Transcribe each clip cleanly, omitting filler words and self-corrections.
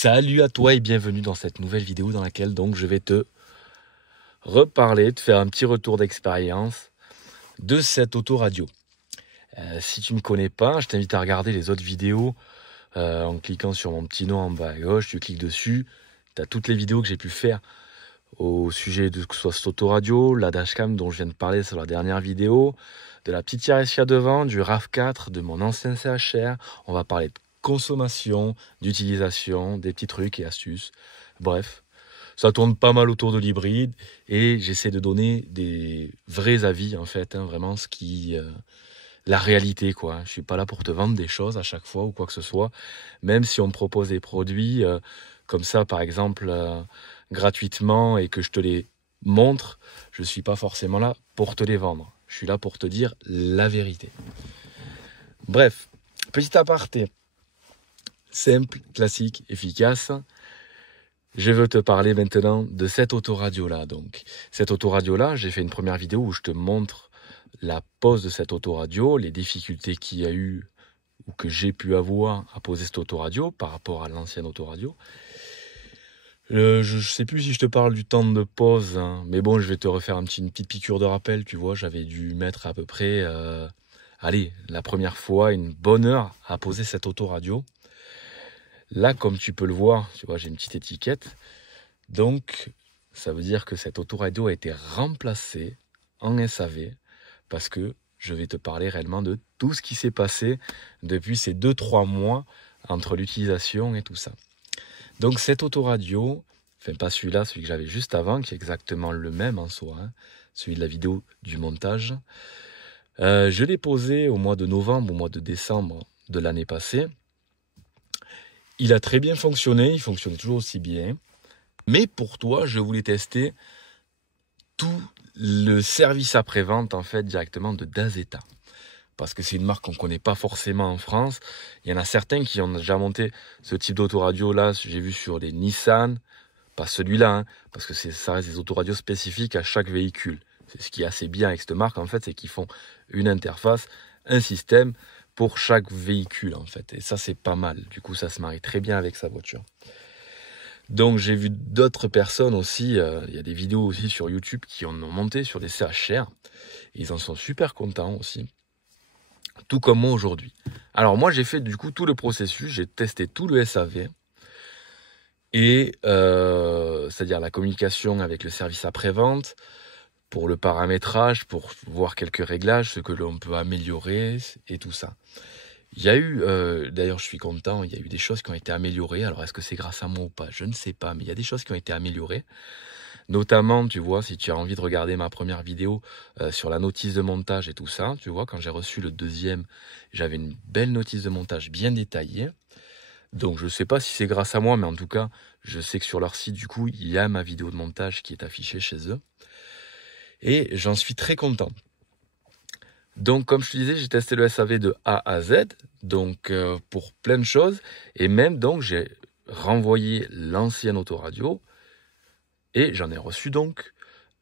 Salut à toi et bienvenue dans cette nouvelle vidéo dans laquelle donc je vais te reparler, te faire un petit retour d'expérience de cette autoradio. Si tu ne me connais pas, je t'invite à regarder les autres vidéos en cliquant sur mon petit nom en bas à gauche, tu cliques dessus, tu as toutes les vidéos que j'ai pu faire au sujet de que ce soit cette autoradio, la dashcam dont je viens de parler sur la dernière vidéo, de la petite RS4 devant, du RAV4, de mon ancien CHR. On va parler de consommation, d'utilisation, des petits trucs et astuces. Bref, ça tourne pas mal autour de l'hybride et j'essaie de donner des vrais avis en fait, vraiment la réalité quoi. Je suis pas là pour te vendre des choses à chaque fois ou quoi que ce soit, même si on me propose des produits comme ça par exemple gratuitement et que je te les montre, je suis pas forcément là pour te les vendre. Je suis là pour te dire la vérité. Bref, petit aparté. Simple, classique, efficace. Je veux te parler maintenant de cette autoradio-là. Donc, cette autoradio-là, j'ai fait une première vidéo où je te montre la pose de cette autoradio, les difficultés qu'il y a eu ou que j'ai pu avoir à poser cette autoradio par rapport à l'ancienne autoradio. Je ne sais plus si je te parle du temps de pause, hein, mais bon, je vais te refaire une petite piqûre de rappel. Tu vois, j'avais dû mettre à peu près, la première fois, une bonne heure à poser cette autoradio. Là, comme tu peux le voir, tu vois, j'ai une petite étiquette. Donc, ça veut dire que cette autoradio a été remplacée en SAV parce que je vais te parler réellement de tout ce qui s'est passé depuis ces 2-3 mois entre l'utilisation et tout ça. Donc, cette autoradio, enfin pas celui-là, celui que j'avais juste avant, qui est exactement le même en soi, hein, celui de la vidéo du montage. Je l'ai posé au mois de novembre, au mois de décembre de l'année passée. Il a très bien fonctionné, il fonctionnait toujours aussi bien. Mais pour toi, je voulais tester tout le service après-vente en fait directement de Dazeta. Parce que c'est une marque qu'on ne connaît pas forcément en France. Il y en a certains qui ont déjà monté ce type d'autoradio là, j'ai vu sur les Nissan, pas celui-là, hein, parce que ça reste des autoradios spécifiques à chaque véhicule. C'est ce qui est assez bien avec cette marque en fait, c'est qu'ils font une interface, un système pour chaque véhicule en fait. Et ça c'est pas mal, du coup ça se marie très bien avec sa voiture. Donc j'ai vu d'autres personnes aussi, il y a des vidéos aussi sur YouTube qui en ont monté sur des CHR. Ils en sont super contents aussi, tout comme moi aujourd'hui. Alors moi j'ai fait du coup tout le processus, j'ai testé tout le SAV, et c'est-à-dire la communication avec le service après-vente, pour le paramétrage, pour voir quelques réglages, ce que l'on peut améliorer et tout ça. Il y a eu, d'ailleurs je suis content, il y a eu des choses qui ont été améliorées. Alors est-ce que c'est grâce à moi ou pas? Je ne sais pas, mais il y a des choses qui ont été améliorées. Notamment, tu vois, si tu as envie de regarder ma première vidéo sur la notice de montage et tout ça, tu vois, quand j'ai reçu le deuxième, j'avais une belle notice de montage bien détaillée. Donc je ne sais pas si c'est grâce à moi, mais en tout cas, je sais que sur leur site, du coup, il y a ma vidéo de montage qui est affichée chez eux. Et j'en suis très content. Donc comme je te disais, j'ai testé le SAV de A à Z, donc pour plein de choses. Et même donc j'ai renvoyé l'ancienne autoradio et j'en ai reçu donc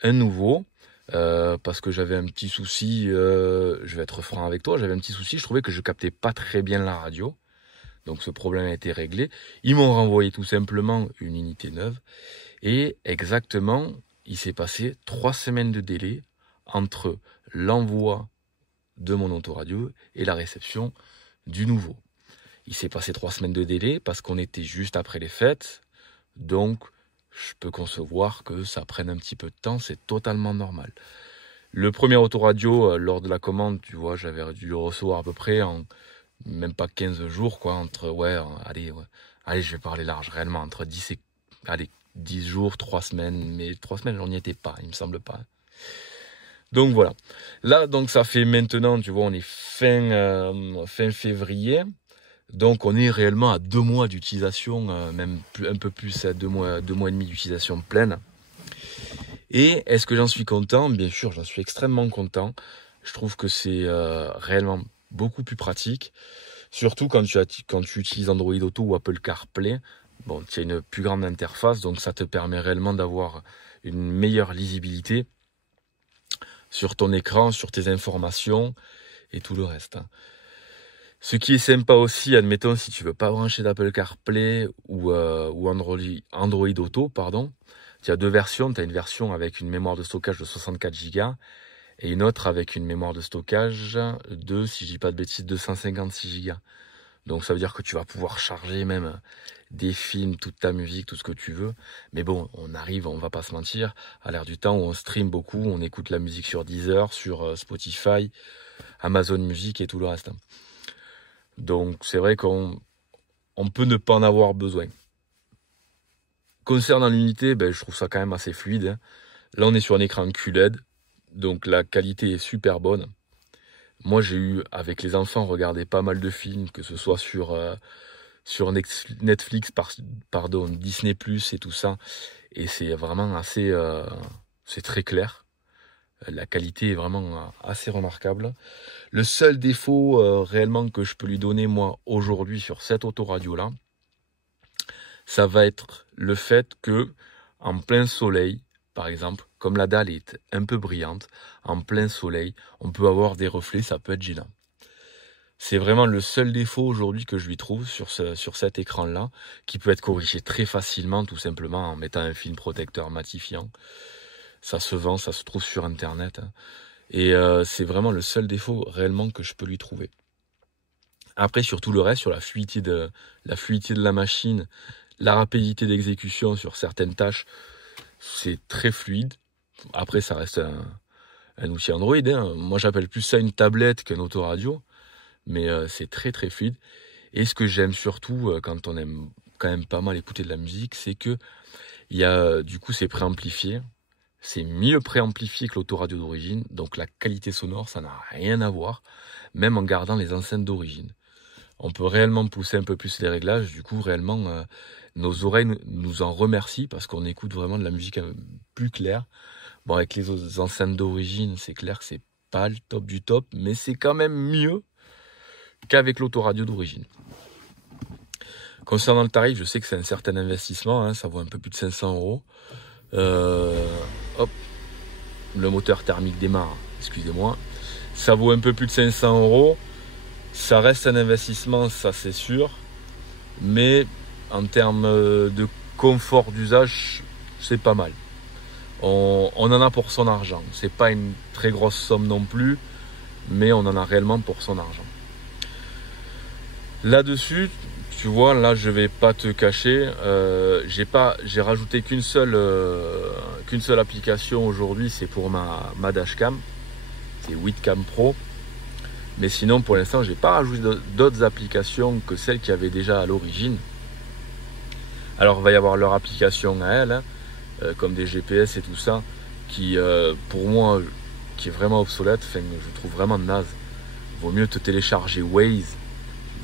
un nouveau. Parce que j'avais un petit souci, je vais être franc avec toi, j'avais un petit souci, je trouvais que je captais pas très bien la radio. Donc ce problème a été réglé. Ils m'ont renvoyé tout simplement une unité neuve. Et exactement, il s'est passé 3 semaines de délai entre l'envoi de mon autoradio et la réception du nouveau. Il s'est passé 3 semaines de délai parce qu'on était juste après les fêtes. Donc je peux concevoir que ça prenne un petit peu de temps, c'est totalement normal. Le premier autoradio, lors de la commande, tu vois, j'avais dû le recevoir à peu près en même pas 15 jours, quoi, entre, allez, je vais parler large, réellement, entre 10 et, 10 jours, 3 semaines, mais 3 semaines, on n'y était pas, il me semble pas. Donc voilà. Là, donc ça fait maintenant, tu vois, on est fin février, donc on est réellement à 2 mois d'utilisation, même un peu plus, à 2 mois et demi d'utilisation pleine. Et est-ce que j'en suis content? Bien sûr, j'en suis extrêmement content. Je trouve que c'est réellement beaucoup plus pratique. Surtout quand tu utilises Android Auto ou Apple CarPlay. Bon, tu as une plus grande interface, donc ça te permet réellement d'avoir une meilleure lisibilité sur ton écran, sur tes informations et tout le reste. Ce qui est sympa aussi, admettons, si tu veux pas brancher d'Apple CarPlay ou Android Auto, pardon, tu as deux versions. Tu as une version avec une mémoire de stockage de 64 Go et une autre avec une mémoire de stockage de, si je dis pas de bêtises, 256 Go. Donc ça veut dire que tu vas pouvoir charger même des films, toute ta musique, tout ce que tu veux. Mais bon, on va pas se mentir, à l'ère du temps où on stream beaucoup, on écoute la musique sur Deezer, sur Spotify, Amazon Music et tout le reste. Donc c'est vrai qu'on peut ne pas en avoir besoin. Concernant l'unité, je trouve ça quand même assez fluide, hein. Là on est sur un écran QLED, donc la qualité est super bonne. Moi j'ai eu, avec les enfants, regardé pas mal de films, que ce soit sur Netflix, Disney+, et tout ça. Et c'est vraiment assez... c'est très clair. La qualité est vraiment assez remarquable. Le seul défaut réellement que je peux lui donner, moi, aujourd'hui, sur cette autoradio-là, ça va être le fait que, en plein soleil, par exemple, comme la dalle est un peu brillante, en plein soleil, on peut avoir des reflets, ça peut être gênant. C'est vraiment le seul défaut aujourd'hui que je lui trouve sur cet écran-là, qui peut être corrigé très facilement, tout simplement en mettant un film protecteur matifiant. Ça se vend, ça se trouve sur Internet, hein. Et c'est vraiment le seul défaut réellement que je peux lui trouver. Après, sur tout le reste, sur la fluidité de la machine, la rapidité d'exécution sur certaines tâches, c'est très fluide. Après, ça reste un outil Android, hein. Moi, j'appelle plus ça une tablette qu'un autoradio. Mais c'est très très fluide. Et ce que j'aime surtout quand on aime quand même pas mal écouter de la musique, c'est que du coup c'est préamplifié. C'est mieux préamplifié que l'autoradio d'origine. Donc la qualité sonore, ça n'a rien à voir, même en gardant les enceintes d'origine. On peut réellement pousser un peu plus les réglages. Du coup, réellement, nos oreilles nous en remercient parce qu'on écoute vraiment de la musique plus claire. Bon, avec les autres enceintes d'origine, c'est clair que c'est pas le top du top, mais c'est quand même mieux qu'avec l'autoradio d'origine. Concernant le tarif, je sais que c'est un certain investissement, hein, ça vaut un peu plus de 500 €. Hop, le moteur thermique démarre, excusez-moi. Ça vaut un peu plus de 500 €. Ça reste un investissement, ça c'est sûr. Mais en termes de confort d'usage, c'est pas mal. On en a pour son argent. C'est pas une très grosse somme non plus, mais on en a réellement pour son argent. Là-dessus, tu vois, là je vais pas te cacher, j'ai rajouté qu'une seule application aujourd'hui, c'est pour ma dashcam, c'est Witcam Pro. Mais sinon pour l'instant j'ai pas rajouté d'autres applications que celles qu'il y avait déjà à l'origine. Alors il va y avoir leur application à elle, hein, comme des GPS et tout ça, qui pour moi qui est vraiment obsolète, enfin je trouve vraiment naze. Vaut mieux te télécharger Waze.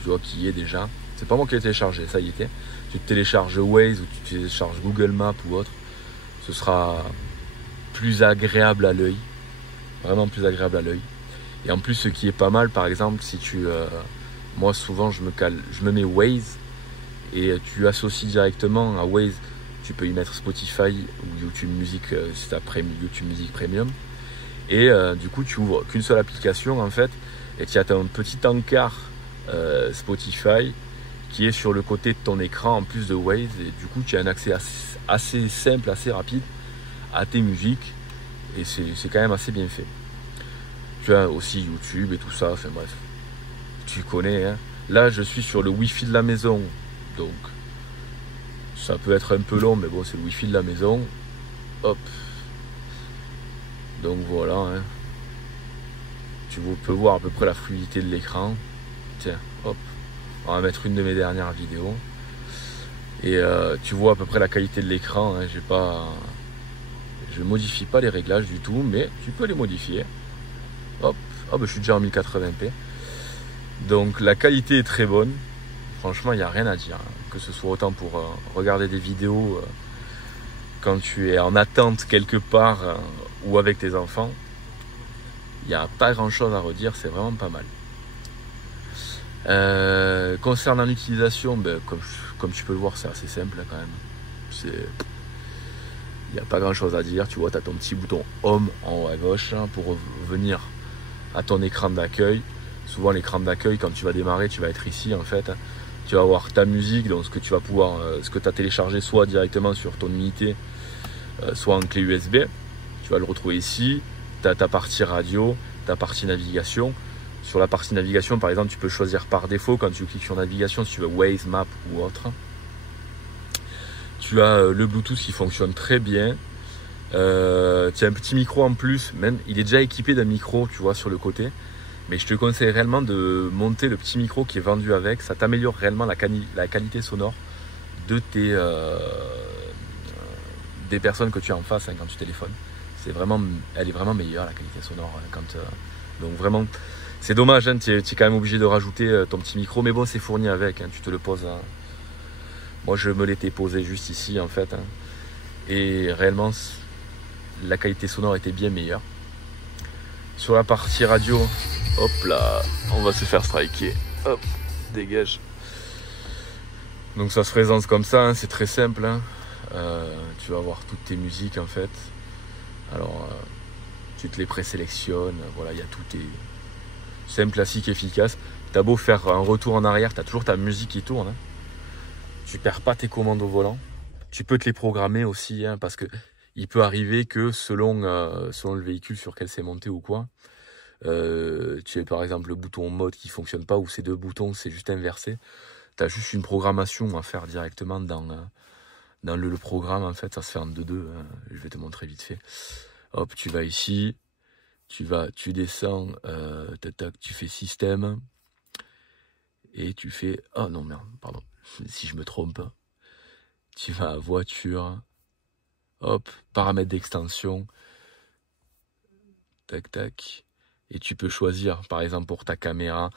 Tu vois qui y est déjà. C'est pas moi qui l'ai téléchargé, ça y était. Tu te télécharges Waze ou tu télécharges Google Maps ou autre. Ce sera plus agréable à l'œil. Vraiment plus agréable à l'œil. Et en plus, ce qui est pas mal, par exemple, si moi souvent je me mets Waze et tu associes directement à Waze. Tu peux y mettre Spotify ou YouTube Music si tu as YouTube Music Premium. Et du coup, tu ouvres qu'une seule application en fait. Et tu as un petit encart Spotify qui est sur le côté de ton écran en plus de Waze, et du coup tu as un accès assez simple, assez rapide à tes musiques, et c'est quand même assez bien fait. Tu as aussi YouTube et tout ça, enfin bref, tu connais, hein. Là je suis sur le Wi-Fi de la maison, donc ça peut être un peu long, mais bon c'est le Wi-Fi de la maison. Hop, donc voilà, hein. Tu peux voir à peu près la fluidité de l'écran. Tiens, hop, on va mettre une de mes dernières vidéos. Et tu vois à peu près la qualité de l'écran, hein. Je modifie pas les réglages du tout, mais tu peux les modifier. Hop, je suis déjà en 1080p. Donc la qualité est très bonne. Franchement, il n'y a rien à dire, hein. Que ce soit autant pour regarder des vidéos quand tu es en attente quelque part ou avec tes enfants. Il n'y a pas grand chose à redire, c'est vraiment pas mal. Concernant l'utilisation, comme tu peux le voir, c'est assez simple quand même. Il n'y a pas grand chose à dire. Tu vois, tu as ton petit bouton Home en haut à gauche, hein, pour revenir à ton écran d'accueil. souvent l'écran d'accueil, quand tu vas démarrer, tu vas être ici en fait. Tu vas avoir ta musique, donc ce que tu vas pouvoir, ce que tu as téléchargé soit directement sur ton unité, soit en clé USB. Tu vas le retrouver ici. Tu as ta partie radio, ta partie navigation. Sur la partie navigation, par exemple, tu peux choisir par défaut quand tu cliques sur navigation si tu veux Waze, Map ou autre. Tu as le Bluetooth qui fonctionne très bien. Tu as un petit micro en plus, même il est déjà équipé d'un micro, tu vois, sur le côté. Mais je te conseille réellement de monter le petit micro qui est vendu avec. Ça t'améliore réellement la qualité sonore de des personnes que tu as en face quand tu téléphones. Elle est vraiment meilleure, la qualité sonore. Donc vraiment, c'est dommage, tu es quand même obligé de rajouter ton petit micro. Mais bon, c'est fourni avec, tu te le poses. Moi, je me l'étais posé juste ici, en fait. Et réellement, la qualité sonore était bien meilleure. Sur la partie radio, hop là, on va se faire striker. Hop, dégage. Donc ça se présente comme ça, c'est très simple. Tu vas avoir toutes tes musiques en fait. Alors, tu te les présélectionnes. Voilà, il y a tout est simple, classique, efficace. T'as beau faire un retour en arrière, t'as toujours ta musique qui tourne. Tu perds pas tes commandes au volant. Tu peux te les programmer aussi, parce que il peut arriver que selon le véhicule sur lequel c'est monté ou quoi, tu as par exemple le bouton mode qui fonctionne pas ou ces deux boutons c'est juste inversé. Tu as juste une programmation à faire directement dans le programme en fait, ça se fait en 2-2, je vais te montrer vite fait. Hop, tu vas ici, tu descends, tu fais système et tu fais, oh non merde, pardon, si je me trompe, tu vas à voiture, hop, paramètres d'extension, tac tac, et tu peux choisir par exemple pour ta caméra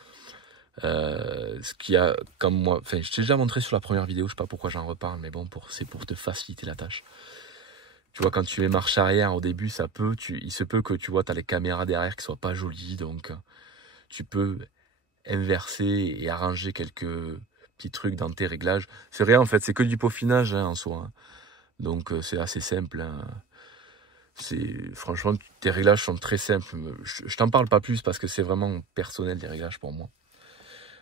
ce qu'il y a comme moi, enfin je t'ai déjà montré sur la première vidéo, je sais pas pourquoi j'en reparle, mais bon, c'est pour te faciliter la tâche. Tu vois, quand tu mets marche arrière au début, il se peut que tu vois, tu as les caméras derrière qui soient pas jolies, donc tu peux inverser et arranger quelques petits trucs dans tes réglages. C'est rien en fait, c'est que du peaufinage en soi. Donc c'est assez simple. Franchement, tes réglages sont très simples. Je t'en parle pas plus parce que c'est vraiment personnel les réglages pour moi.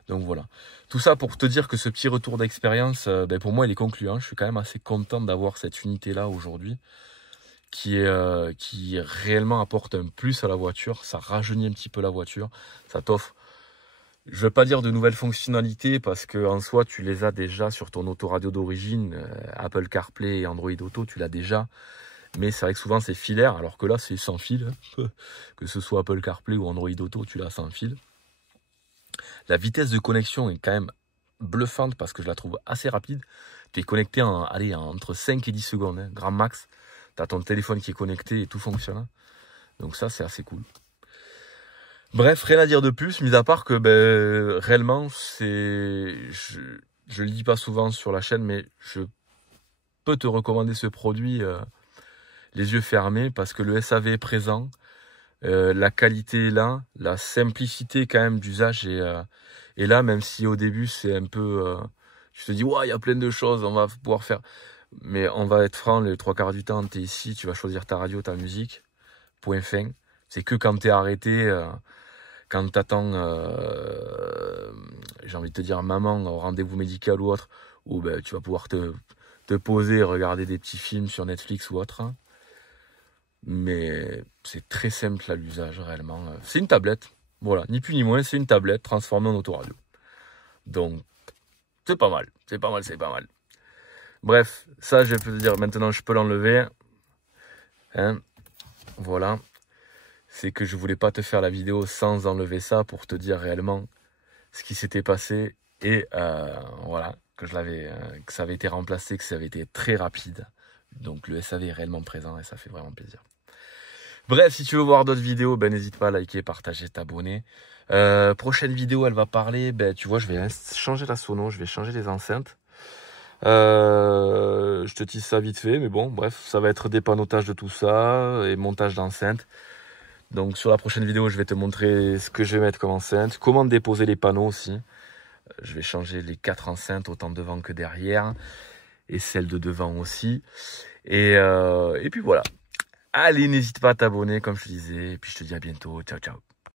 Donc voilà. Tout ça pour te dire que ce petit retour d'expérience, pour moi, il est concluant. Je suis quand même assez content d'avoir cette unité-là aujourd'hui qui réellement apporte un plus à la voiture. Ça rajeunit un petit peu la voiture. Ça t'offre, je ne veux pas dire de nouvelles fonctionnalités parce que en soi, tu les as déjà sur ton autoradio d'origine. Apple CarPlay et Android Auto, tu l'as déjà. Mais c'est vrai que souvent, c'est filaire, alors que là, c'est sans fil. Que ce soit Apple CarPlay ou Android Auto, tu l'as sans fil. La vitesse de connexion est quand même bluffante parce que je la trouve assez rapide. Tu es connecté entre 5 et 10 secondes, grand max. Tu as ton téléphone qui est connecté et tout fonctionne. Donc ça, c'est assez cool. Bref, rien à dire de plus, mis à part que réellement, je le dis pas souvent sur la chaîne, mais je peux te recommander ce produit les yeux fermés parce que le SAV est présent. La qualité est là, la simplicité quand même d'usage est là, même si au début c'est un peu, tu te dis ouais, il y a plein de choses, on va pouvoir faire, mais on va être franc, les 3/4 du temps tu es ici, tu vas choisir ta radio, ta musique, point fin. C'est que quand tu es arrêté, quand tu attends, j'ai envie de te dire maman au rendez-vous médical ou autre, où tu vas pouvoir te poser et regarder des petits films sur Netflix ou autre. Mais c'est très simple à l'usage réellement. C'est une tablette, voilà, ni plus ni moins, c'est une tablette transformée en autoradio. Donc c'est pas mal, c'est pas mal, c'est pas mal. Bref, ça je peux te dire maintenant, je peux l'enlever. Voilà. C'est que je voulais pas te faire la vidéo sans enlever ça pour te dire réellement ce qui s'était passé et voilà, que ça avait été remplacé, que ça avait été très rapide. Donc le SAV est réellement présent et ça fait vraiment plaisir. Bref, si tu veux voir d'autres vidéos, n'hésite pas à liker, partager, t'abonner. Prochaine vidéo, elle va parler, tu vois, je vais changer la sono, je vais changer les enceintes. Je te tease ça vite fait, mais bon, bref, ça va être dépannotage de tout ça et montage d'enceintes. Donc sur la prochaine vidéo, je vais te montrer ce que je vais mettre comme enceinte, comment déposer les panneaux aussi. Je vais changer les 4 enceintes, autant devant que derrière, et celle de devant aussi. Et puis voilà. Allez, n'hésite pas à t'abonner, comme je te disais, et puis je te dis à bientôt. Ciao, ciao.